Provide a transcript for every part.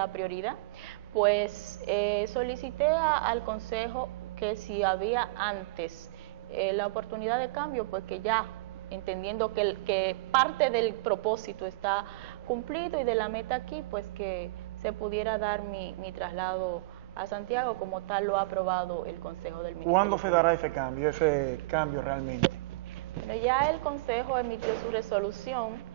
da prioridad, pues solicité al Consejo que si había antes la oportunidad de cambio, pues que ya, entendiendo que parte del propósito está cumplido y de la meta aquí, pues que se pudiera dar mi traslado a Santiago, como tal lo ha aprobado el Consejo del Ministerio. ¿Cuándo se dará ese cambio realmente? Bueno, ya el Consejo emitió su resolución.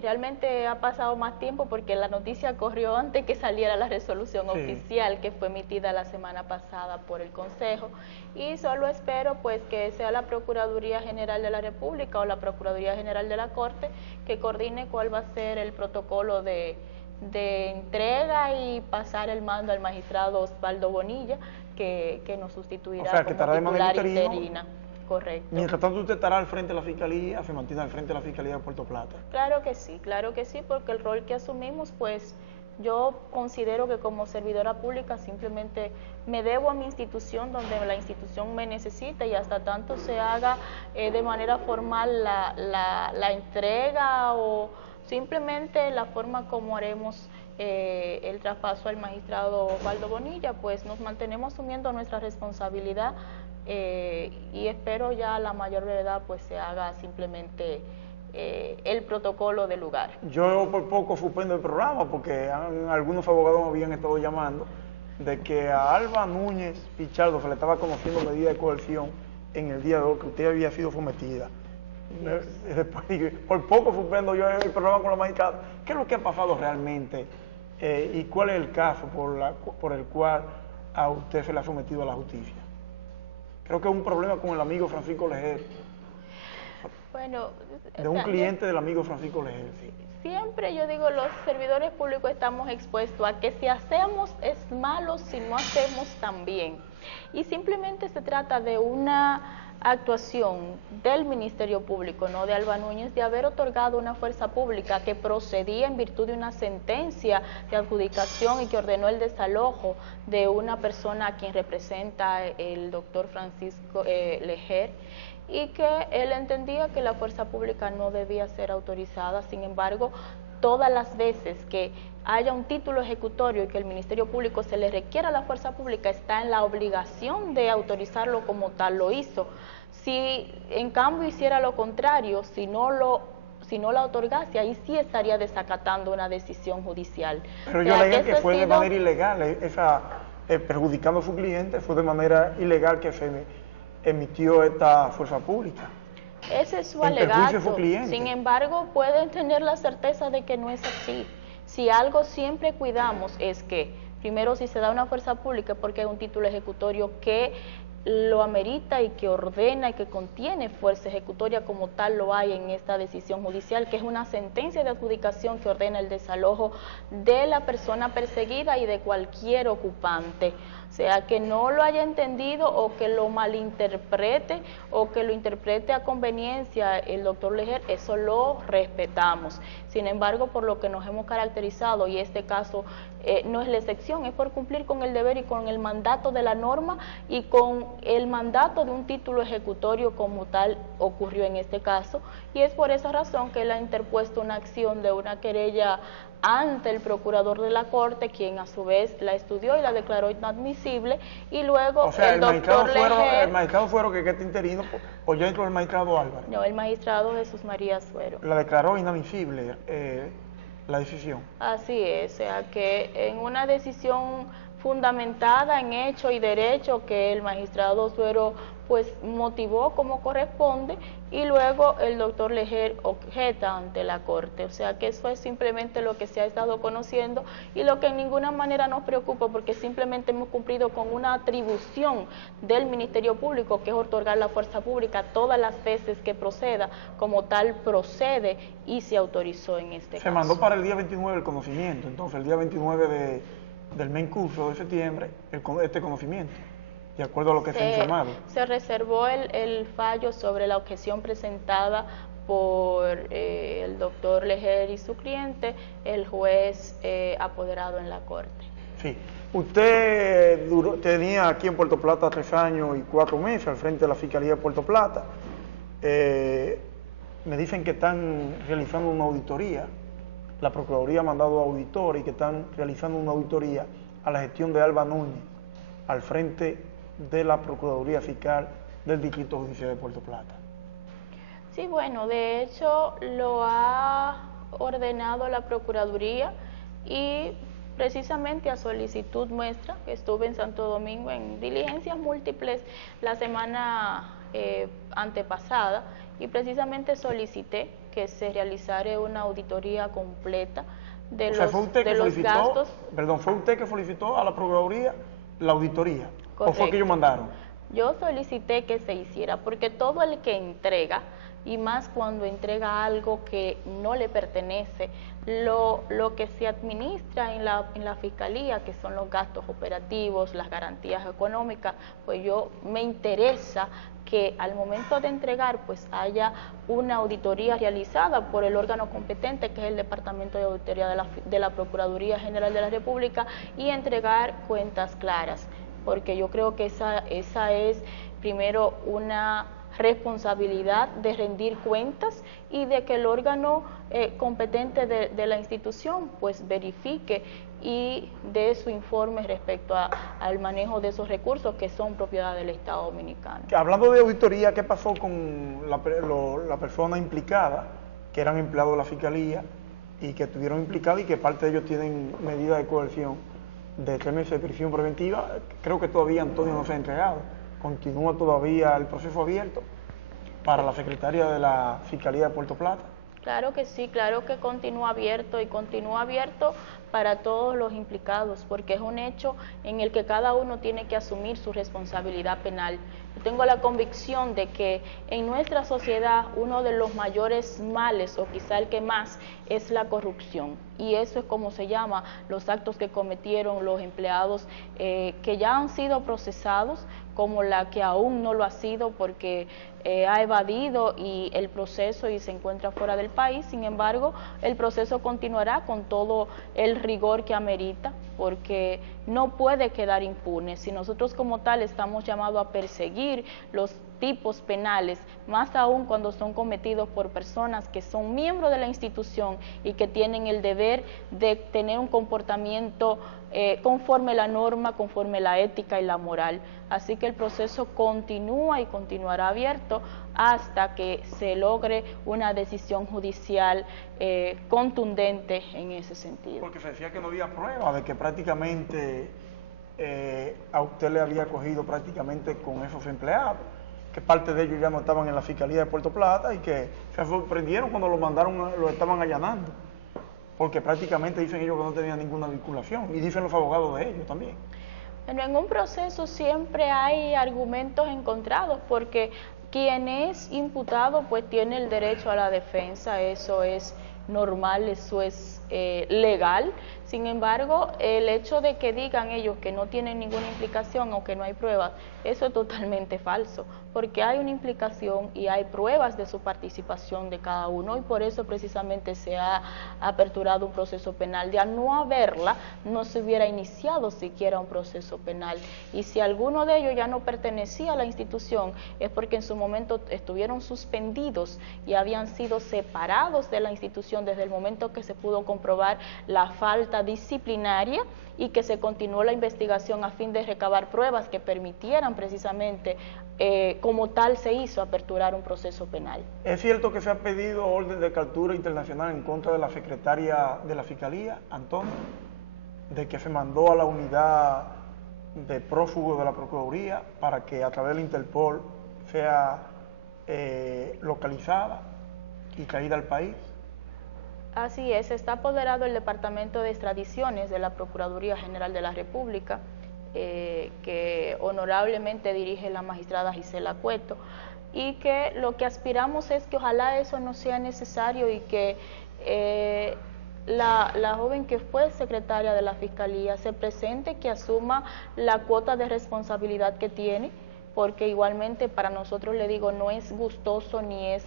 Realmente ha pasado más tiempo porque la noticia corrió antes que saliera la resolución oficial que fue emitida la semana pasada por el Consejo, y solo espero pues que sea la Procuraduría General de la República o la Procuraduría General de la Corte que coordine cuál va a ser el protocolo de entrega y pasar el mando al magistrado Osvaldo Bonilla, que nos sustituirá como titular interina. Correcto. Mientras tanto, ¿usted estará al frente de la Fiscalía, se mantiene al frente de la Fiscalía de Puerto Plata? Claro que sí, porque el rol que asumimos, pues yo considero que como servidora pública simplemente me debo a mi institución donde la institución me necesita, y hasta tanto se haga de manera formal la entrega o simplemente la forma como haremos el traspaso al magistrado Osvaldo Bonilla, pues nos mantenemos asumiendo nuestra responsabilidad. Y espero ya a la mayor brevedad pues se haga simplemente el protocolo del lugar. Yo por poco suspendo el programa porque algunos abogados me habían estado llamando de que a Alba Núñez Pichardo se le estaba conociendo medida de coerción en el día de hoy, que usted había sido sometida. Después, por poco suspendo yo el programa con la magistrada. ¿Qué es lo que ha pasado realmente? ¿Y cuál es el caso por el cual a usted se le ha sometido a la justicia? Creo que es un problema con el amigo Francisco Leger. Bueno, de un cliente del amigo Francisco Leger. Siempre yo digo, los servidores públicos estamos expuestos a que si hacemos es malo, si no hacemos también. Y simplemente se trata de una actuación del Ministerio Público, no de Alba Núñez, de haber otorgado una fuerza pública que procedía en virtud de una sentencia de adjudicación y que ordenó el desalojo de una persona a quien representa el doctor Francisco Leger, y que él entendía que la fuerza pública no debía ser autorizada. Sin embargo, todas las veces que haya un título ejecutorio y que el Ministerio Público se le requiera a la fuerza pública, está en la obligación de autorizarlo como tal lo hizo. Si en cambio hiciera lo contrario, si no la otorgase, ahí sí estaría desacatando una decisión judicial. Pero yo leía que fue de manera ilegal, perjudicando a su cliente, fue de manera ilegal que se emitió esta fuerza pública. Ese es su alegato. Sin embargo, pueden tener la certeza de que no es así. Si algo siempre cuidamos es que, primero, si se da una fuerza pública, porque es un título ejecutorio que lo amerita y que ordena y que contiene fuerza ejecutoria, como tal lo hay en esta decisión judicial, que es una sentencia de adjudicación que ordena el desalojo de la persona perseguida y de cualquier ocupante. O sea, que no lo haya entendido o que lo malinterprete o que lo interprete a conveniencia el doctor Leger, eso lo respetamos. Sin embargo, por lo que nos hemos caracterizado, y este caso no es la excepción, es por cumplir con el deber y con el mandato de la norma y con el mandato de un título ejecutorio como tal ocurrió en este caso, y es por esa razón que él ha interpuesto una acción de una querella ante el procurador de la Corte, quien a su vez la estudió y la declaró inadmisible, y luego o sea, el doctor Leger... ¿El magistrado Suero que está interino o ya entró el magistrado Álvarez? No, el magistrado Jesús María Suero. La declaró inadmisible la decisión. Así es, o sea que en una decisión fundamentada en hecho y derecho que el magistrado Suero pues motivó como corresponde, y luego el doctor Leger objeta ante la Corte. O sea que eso es simplemente lo que se ha estado conociendo y lo que en ninguna manera nos preocupa, porque simplemente hemos cumplido con una atribución del Ministerio Público, que es otorgar la fuerza pública todas las veces que proceda, como tal procede y se autorizó en este caso. Se mandó para el día 29 el conocimiento, entonces el día 29 del mes en curso de septiembre, este conocimiento, de acuerdo a lo que se ha informado. Se reservó el fallo sobre la objeción presentada por el doctor Leger y su cliente, el juez apoderado en la Corte. Sí. Usted tenía aquí en Puerto Plata 3 años y 4 meses al frente de la Fiscalía de Puerto Plata. Me dicen que están realizando una auditoría la Procuraduría ha mandado auditores y que están realizando una auditoría a la gestión de Alba Núñez al frente de la Procuraduría Fiscal del Distrito Judicial de Puerto Plata. Sí, bueno, de hecho lo ha ordenado la Procuraduría y precisamente a solicitud nuestra, que estuve en Santo Domingo en diligencias múltiples la semana antepasada, y precisamente solicité que se realizara una auditoría completa de los gastos. Perdón, ¿fue usted que solicitó a la Procuraduría la auditoría? Correcto. ¿O fue que ellos mandaron? Yo solicité que se hiciera, porque todo el que entrega, y más cuando entrega algo que no le pertenece, lo que se administra en la Fiscalía, que son los gastos operativos, las garantías económicas, pues me interesa que al momento de entregar pues haya una auditoría realizada por el órgano competente, que es el Departamento de Auditoría de la Procuraduría General de la República, y entregar cuentas claras, porque yo creo que esa es primero una responsabilidad de rendir cuentas y de que el órgano competente de la institución pues verifique y dé su informe respecto al manejo de esos recursos que son propiedad del Estado Dominicano. Hablando de auditoría, ¿qué pasó con la persona implicada, que eran empleados de la Fiscalía y que estuvieron implicados y que parte de ellos tienen medida de coerción de 3 meses de prisión preventiva? Creo que todavía Antonio no se ha entregado. Continúa todavía el proceso abierto para la secretaria de la Fiscalía de Puerto Plata. Claro que sí, claro que continúa abierto, y continúa abierto para todos los implicados, porque es un hecho en el que cada uno tiene que asumir su responsabilidad penal. Yo tengo la convicción de que en nuestra sociedad uno de los mayores males, o quizá el que más, es la corrupción, y eso es como se llama los actos que cometieron los empleados que ya han sido procesados, como la que aún no lo ha sido porque ha evadido el proceso y se encuentra fuera del país. Sin embargo, el proceso continuará con todo el rigor que amerita, porque no puede quedar impune. Si nosotros como tal estamos llamados a perseguir los tipos penales, más aún cuando son cometidos por personas que son miembros de la institución y que tienen el deber de tener un comportamiento conforme la norma, conforme la ética y la moral. Así que el proceso continúa y continuará abierto hasta que se logre una decisión judicial contundente en ese sentido. Porque se decía que no había prueba de que prácticamente a usted le había cogido prácticamente con esos empleados, que parte de ellos ya no estaban en la Fiscalía de Puerto Plata y que se sorprendieron cuando lo mandaron, lo estaban allanando, porque prácticamente dicen ellos que no tenían ninguna vinculación, y dicen los abogados de ellos también. Bueno, en un proceso siempre hay argumentos encontrados, porque quien es imputado pues tiene el derecho a la defensa, eso es normal, eso es legal. Sin embargo, el hecho de que digan ellos que no tienen ninguna implicación o que no hay pruebas, eso es totalmente falso, porque hay una implicación y hay pruebas de su participación de cada uno, y por eso precisamente se ha aperturado un proceso penal. De no haberla, no se hubiera iniciado siquiera un proceso penal, y si alguno de ellos ya no pertenecía a la institución, es porque en su momento estuvieron suspendidos y habían sido separados de la institución desde el momento que se pudo comprobar la falta disciplinaria, y que se continuó la investigación a fin de recabar pruebas que permitieran precisamente, como tal se hizo, aperturar un proceso penal. ¿Es cierto que se ha pedido orden de captura internacional en contra de la secretaria de la Fiscalía, Antonio, de que se mandó a la unidad de prófugos de la Procuraduría para que a través del Interpol sea localizada y traída al país? Así es, está apoderado el Departamento de Extradiciones de la Procuraduría General de la República, que honorablemente dirige la magistrada Gisela Cueto, y que lo que aspiramos es que ojalá eso no sea necesario, y que la joven que fue secretaria de la Fiscalía se presente, que asuma la cuota de responsabilidad que tiene, porque igualmente para nosotros, le digo, no es gustoso ni es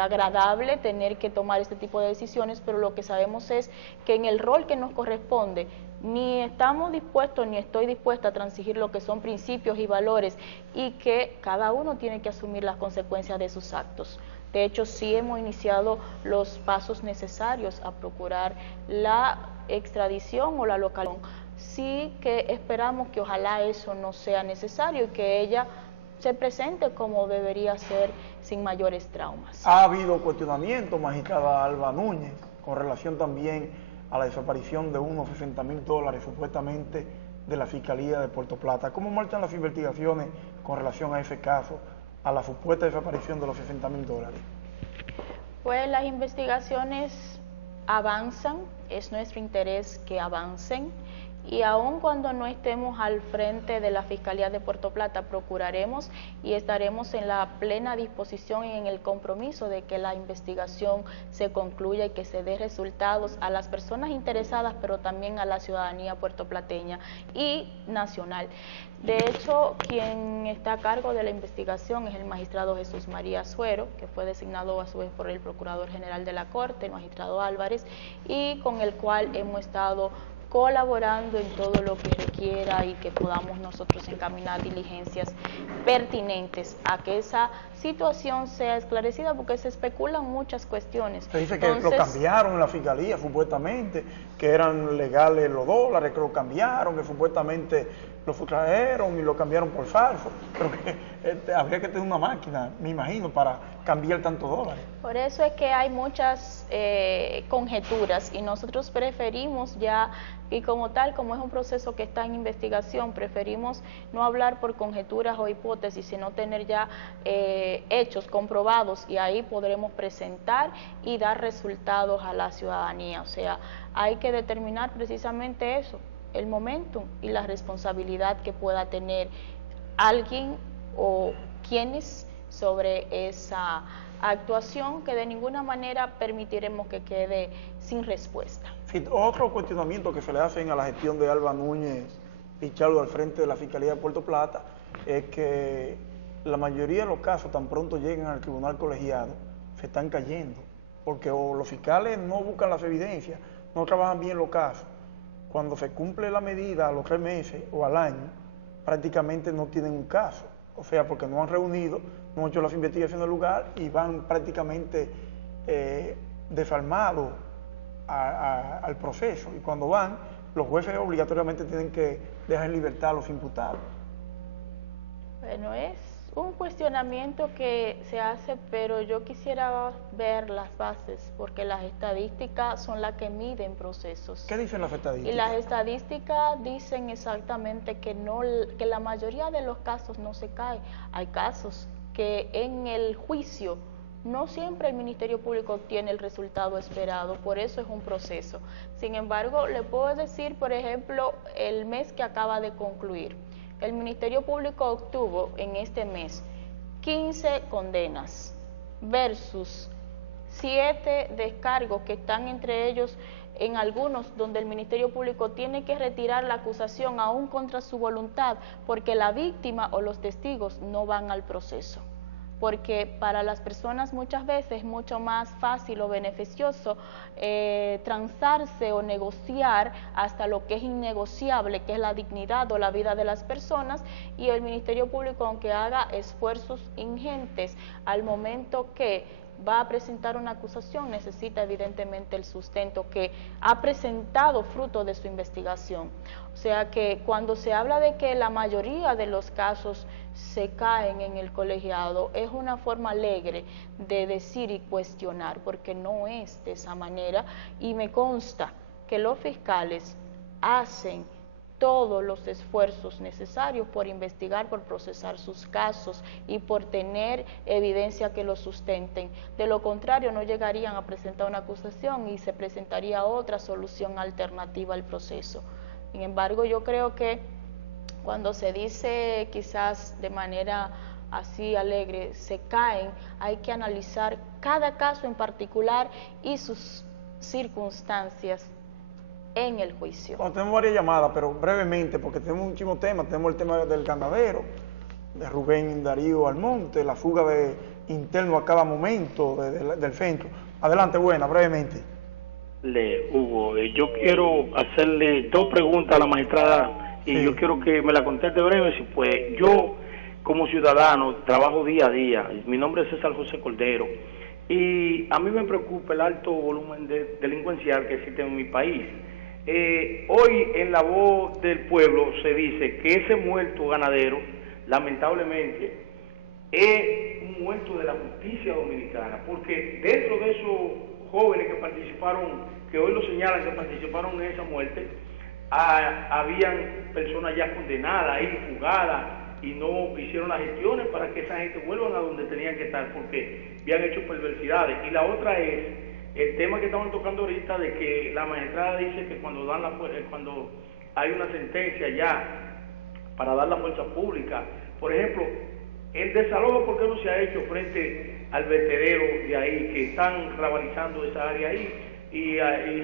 agradable tener que tomar este tipo de decisiones, pero lo que sabemos es que en el rol que nos corresponde ni estamos dispuestos ni estoy dispuesta a transigir lo que son principios y valores, y que cada uno tiene que asumir las consecuencias de sus actos. De hecho, sí hemos iniciado los pasos necesarios a procurar la extradición o la localización. Sí que esperamos que ojalá eso no sea necesario y que ella se presente como debería ser sin mayores traumas. Ha habido cuestionamiento, magistrada Alba Núñez, con relación también a la desaparición de unos $60,000 supuestamente de la Fiscalía de Puerto Plata. ¿Cómo marchan las investigaciones con relación a ese caso, a la supuesta desaparición de los $60,000? Pues las investigaciones avanzan, es nuestro interés que avancen, y aun cuando no estemos al frente de la Fiscalía de Puerto Plata, procuraremos y estaremos en la plena disposición y en el compromiso de que la investigación se concluya y que se dé resultados a las personas interesadas, pero también a la ciudadanía puertoplateña y nacional. De hecho, quien está a cargo de la investigación es el magistrado Jesús María Suero, que fue designado a su vez por el Procurador General de la Corte, el magistrado Álvarez, y con el cual hemos estado colaborando en todo lo que requiera y que podamos nosotros encaminar diligencias pertinentes a que esa situación sea esclarecida, porque se especulan muchas cuestiones. Se dice que lo cambiaron en la Fiscalía, supuestamente, que eran legales los dólares, que lo cambiaron, que supuestamente lo sustrajeron y lo cambiaron por falso, pero que habría que tener una máquina, me imagino, para cambiar tantos dólares. Por eso es que hay muchas conjeturas y nosotros preferimos ya, y como tal, como es un proceso que está en investigación, preferimos no hablar por conjeturas o hipótesis, sino tener ya hechos comprobados, y ahí podremos presentar y dar resultados a la ciudadanía. O sea, hay que determinar precisamente eso, el momentum y la responsabilidad que pueda tener alguien o quienes sobre esa actuación, que de ninguna manera permitiremos que quede sin respuesta. Sí, otro cuestionamiento que se le hacen a la gestión de Alba Núñez Pichardo al frente de la Fiscalía de Puerto Plata es que la mayoría de los casos, tan pronto llegan al tribunal colegiado, se están cayendo, porque o los fiscales no buscan las evidencias, no trabajan bien los casos. Cuando se cumple la medida a los 3 meses o al año, prácticamente no tienen un caso. O sea, porque no han reunido, no han hecho las investigaciones del lugar y van prácticamente desarmados al proceso. Y cuando van, los jueces obligatoriamente tienen que dejar en libertad a los imputados. Bueno, es un cuestionamiento que se hace, pero yo quisiera ver las bases, porque las estadísticas son las que miden procesos. ¿Qué dicen las estadísticas? Y las estadísticas dicen exactamente que la mayoría de los casos no se cae. Hay casos que en el juicio no siempre el Ministerio Público obtiene el resultado esperado, por eso es un proceso. Sin embargo, le puedo decir, por ejemplo, el mes que acaba de concluir, el Ministerio Público obtuvo en este mes 15 condenas versus 7 descargos que están entre ellos en algunos donde el Ministerio Público tiene que retirar la acusación aún contra su voluntad porque la víctima o los testigos no van al proceso. Porque para las personas muchas veces es mucho más fácil o beneficioso transarse o negociar hasta lo que es innegociable, que es la dignidad o la vida de las personas, y el Ministerio Público, aunque haga esfuerzos ingentes, al momento que va a presentar una acusación, necesita evidentemente el sustento que ha presentado fruto de su investigación. O sea que cuando se habla de que la mayoría de los casos se caen en el colegiado, es una forma alegre de decir y cuestionar, porque no es de esa manera, y me consta que los fiscales hacen todos los esfuerzos necesarios por investigar, por procesar sus casos y por tener evidencia que los sustenten. De lo contrario, no llegarían a presentar una acusación y se presentaría otra solución alternativa al proceso. Sin embargo, yo creo que cuando se dice quizás de manera así alegre, se caen, hay que analizar cada caso en particular y sus circunstancias en el juicio. Bueno, tenemos varias llamadas, pero brevemente, porque tenemos un último tema. Tenemos el tema del ganadero, de Rubén Darío Almonte, la fuga de interno a cada momento del centro. Adelante, buena, brevemente. Hugo, yo quiero hacerle 2 preguntas a la magistrada y yo quiero que me la conteste breve. Si pues yo como ciudadano trabajo día a día. Mi nombre es César José Cordero. y a mí me preocupa el alto volumen delincuencial que existe en mi país. Hoy en La Voz del Pueblo se dice que ese muerto ganadero, lamentablemente, es un muerto de la justicia dominicana, porque dentro de esos jóvenes que participaron, que hoy lo señalan que participaron en esa muerte, habían personas ya condenadas ahí, fugadas, y no hicieron las gestiones para que esa gente vuelvan a donde tenían que estar, porque habían hecho perversidades. Y la otra es el tema que estaban tocando ahorita, de que la magistrada dice que cuando hay una sentencia ya para dar la fuerza pública, por ejemplo, el desalojo, ¿por qué no se ha hecho frente al vertedero de ahí, que están rabanizando esa área ahí? Y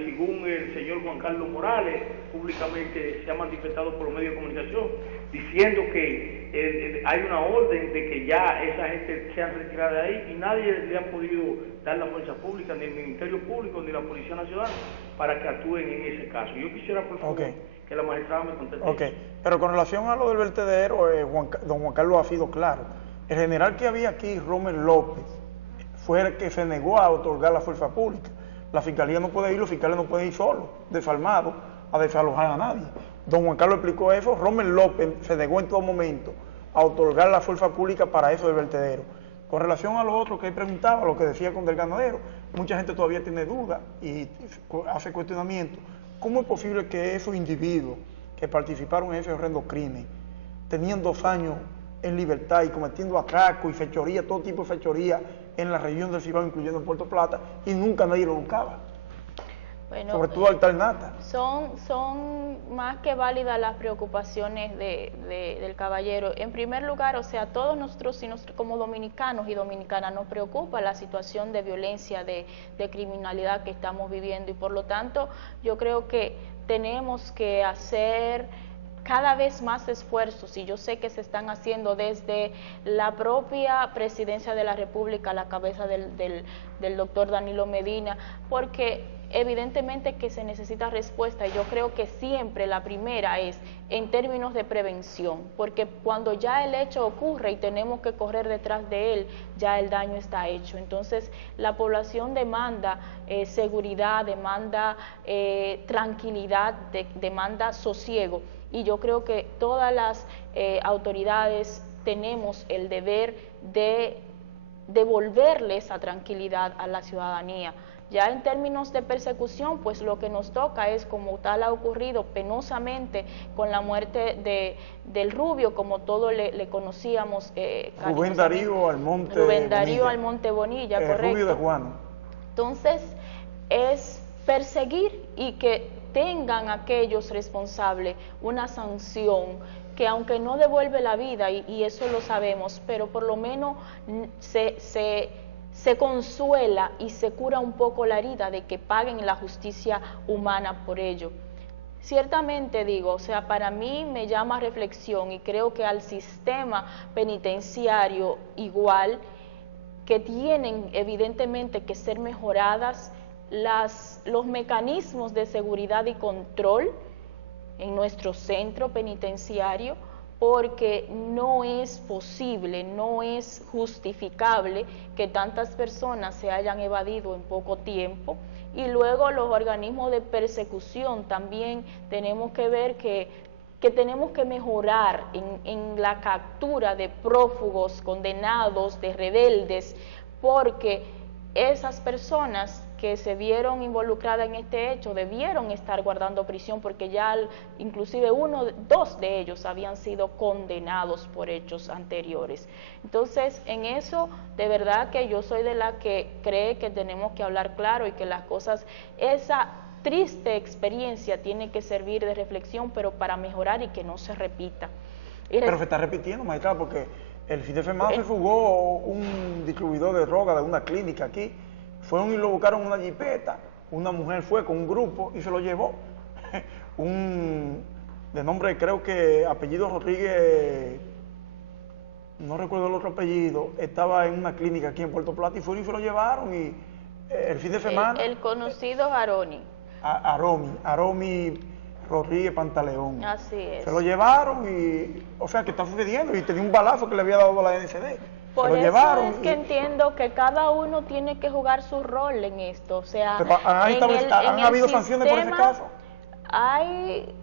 según el señor Juan Carlos Morales, públicamente se ha manifestado por los medios de comunicación, diciendo que hay una orden de que ya esa gente sea retirada de ahí, y nadie le ha podido dar la fuerza pública, ni el Ministerio Público, ni la Policía Nacional, para que actúen en ese caso. Yo quisiera, por favor, que la magistrada me conteste. Pero con relación a lo del vertedero, don Juan Carlos ha sido claro. El general que había aquí, Romer López, fue el que se negó a otorgar la fuerza pública. La fiscalía no puede ir, los fiscales no pueden ir solos, desarmados, a desalojar a nadie. Don Juan Carlos explicó eso. Romer López se negó en todo momento a otorgar la fuerza pública para eso del vertedero. Con relación a lo otro que él preguntaba, lo que decía con del ganadero, mucha gente todavía tiene dudas y hace cuestionamiento. ¿Cómo es posible que esos individuos que participaron en ese horrendo crimen tenían 2 años en libertad y cometiendo atracos y fechoría, todo tipo de fechoría en la región del Cibao, incluyendo en Puerto Plata, y nunca nadie lo buscaba? Bueno, sobre todo Alternata. Son más que válidas las preocupaciones del caballero. En primer lugar, o sea, todos nosotros como dominicanos y dominicanas nos preocupa la situación de violencia, de criminalidad que estamos viviendo, y por lo tanto yo creo que tenemos que hacer cada vez más esfuerzos, y yo sé que se están haciendo desde la propia Presidencia de la República a la cabeza del doctor Danilo Medina, porque evidentemente que se necesita respuesta, y yo creo que siempre la primera es en términos de prevención, porque cuando ya el hecho ocurre y tenemos que correr detrás de él, ya el daño está hecho. Entonces la población demanda seguridad, demanda tranquilidad, demanda sosiego, y yo creo que todas las autoridades tenemos el deber de devolverle esa tranquilidad a la ciudadanía. Ya en términos de persecución, pues lo que nos toca es, como tal ha ocurrido penosamente con la muerte del Rubio, como todos le conocíamos. Rubén Darío Almonte Bonilla, correcto. Rubio de Juan. Entonces, es perseguir y que tengan aquellos responsables una sanción que, aunque no devuelve la vida, y eso lo sabemos, pero por lo menos se consuela y se cura un poco la herida de que paguen la justicia humana por ello. Ciertamente digo, o sea, para mí me llama a reflexión, y creo que al sistema penitenciario igual, que tienen evidentemente que ser mejoradas los mecanismos de seguridad y control en nuestro centro penitenciario, porque no es posible, no es justificable que tantas personas se hayan evadido en poco tiempo. Y luego los organismos de persecución también tenemos que ver que tenemos que mejorar en la captura de prófugos, condenados, de rebeldes, porque esas personas que se vieron involucradas en este hecho debieron estar guardando prisión, porque ya inclusive dos de ellos habían sido condenados por hechos anteriores. Entonces, en eso, de verdad que yo soy de la que cree que tenemos que hablar claro, y que las cosas, esa triste experiencia tiene que servir de reflexión, pero para mejorar y que no se repita. Pero se está repitiendo, magistrada, porque el fin de semana se fugó un distribuidor de droga de una clínica aquí. Fueron y lo buscaron en una jipeta, una mujer fue con un grupo y se lo llevó. De nombre, creo que apellido Rodríguez, no recuerdo el otro apellido, estaba en una clínica aquí en Puerto Plata, y fueron y se lo llevaron, y el fin de semana... El conocido Aromi Rodríguez Pantaleón. Así es. Se lo llevaron, y, o sea, que está sucediendo, y tenía un balazo que le había dado a la NCD. Por se lo eso llevaron. Es que entiendo que cada uno tiene que jugar su rol en esto. O sea, pero han habido sanciones por ese caso. Hay